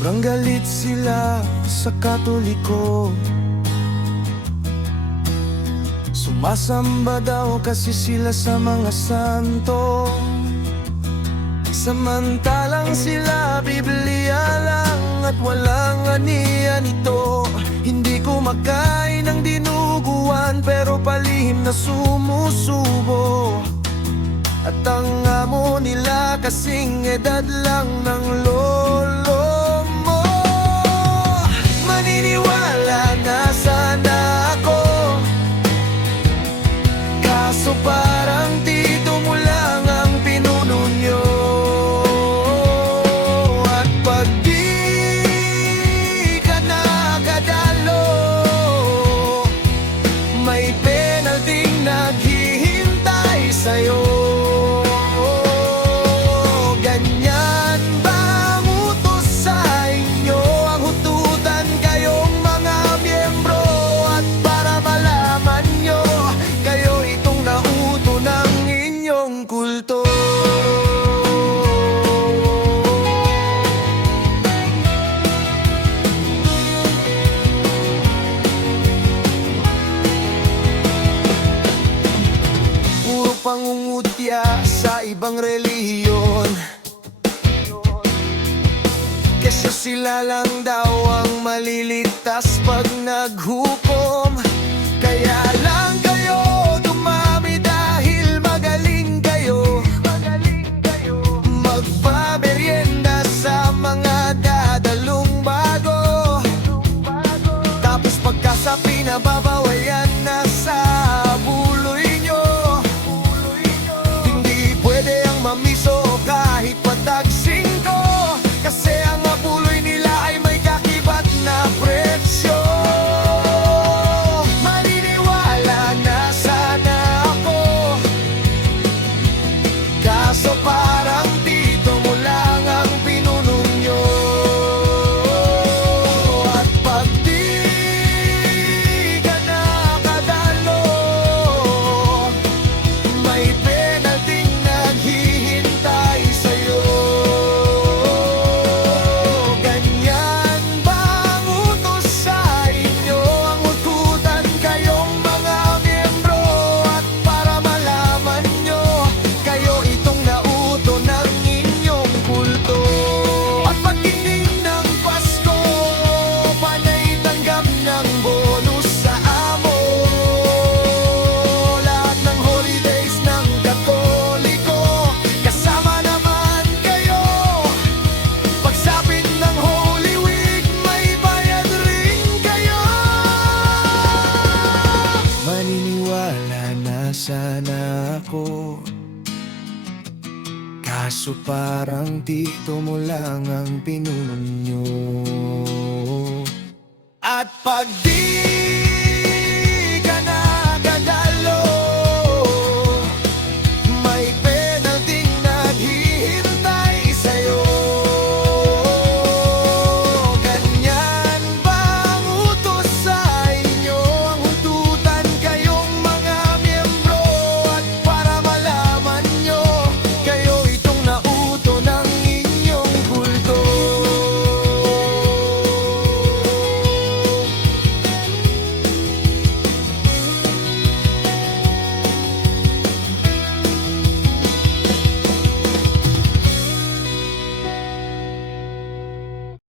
Sobrang galit sila sa Katoliko. Sumasamba daw kasi sila sa mga santo, samantalang sila Biblia lang at walang aniyan ito. Hindi kumakain ng dinuguan pero palihim na sumusubo. At ang amo nila kasing edad lang ng lolo mo. Maniniwala na sana ako, kaso parang tito mo lang ang pinuno nyo. At pag di ka nakadalo, may penalting naghihintay sa'yo. Pangungutya sa ibang relihiyon, kesyo sila lang daw ang maliligtas pag naghukom. Kaya lang kayo dumami dahil magaling kayo magpameryenda sa mga dadalong bago. Tapos pagka sa pinababawayan na sa buloy nyo, mamiso kahit patagsing ko, kasi ang abuloy nila ay may kakibat na presyo. Maniniwala na sana ako, kaso parang dito mo lang ang pinuno nyo. At pag di ka nakadalo, may penalting naghihintay sa'yo. Ganyan ba ang utos sa inyo? Ang ututan kayong mga miyembro. At para malaman nyo, kayo itong nauto ng inyong kulto. At pagdating ng Pasko, panay tanggap ng bonus sa amo. Lahat ng holidays ng Katoliko, kasama naman kayo. Pagsapit ng Holy Week, may bayad rin kayo. Maniniwala na sana ako, kaso parang tito mo lang ang pinuno nyo. At pag di